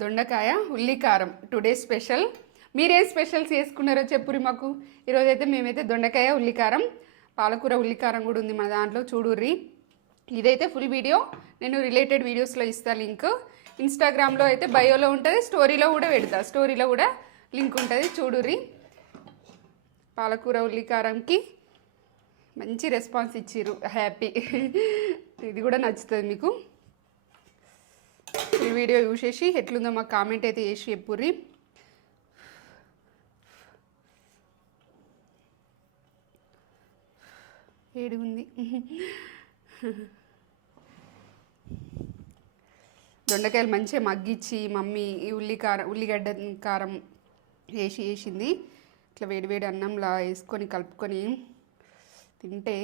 దొండకాయ ఉల్లి కారం టుడే స్పెషల్. మీరేం స్పెషల్స్ చేసుకున్నారో చెప్పురి మాకు. ఈరోజైతే మేమైతే దొండకాయ ఉల్లికారం, పాలకూర ఉల్లికారం కూడా ఉంది మన దాంట్లో, చూడుర్రి. ఇదైతే ఫుల్ వీడియో నేను రిలేటెడ్ వీడియోస్లో ఇస్తాను లింక్. ఇన్స్టాగ్రామ్లో అయితే బయోలో ఉంటుంది, స్టోరీలో కూడా పెడతా, స్టోరీలో కూడా లింక్ ఉంటుంది, చూడుర్రి. పాలకూర ఉల్లికారంకి మంచి రెస్పాన్స్ ఇచ్చిర్రు, హ్యాపీ. ఇది కూడా నచ్చుతుంది మీకు. ఈ వీడియో చూసేసి ఎట్లుందో మాకు కామెంట్ అయితే చేసి చెప్పుర్రి. ఏడు ఉంది. దొండకాయలు మంచిగా మగ్గిచ్చి మమ్మీ ఈ ఉల్లిగడ్డ కారం వేసింది. ఇట్లా వేడివేడి అన్నంలా వేసుకొని కలుపుకొని తింటే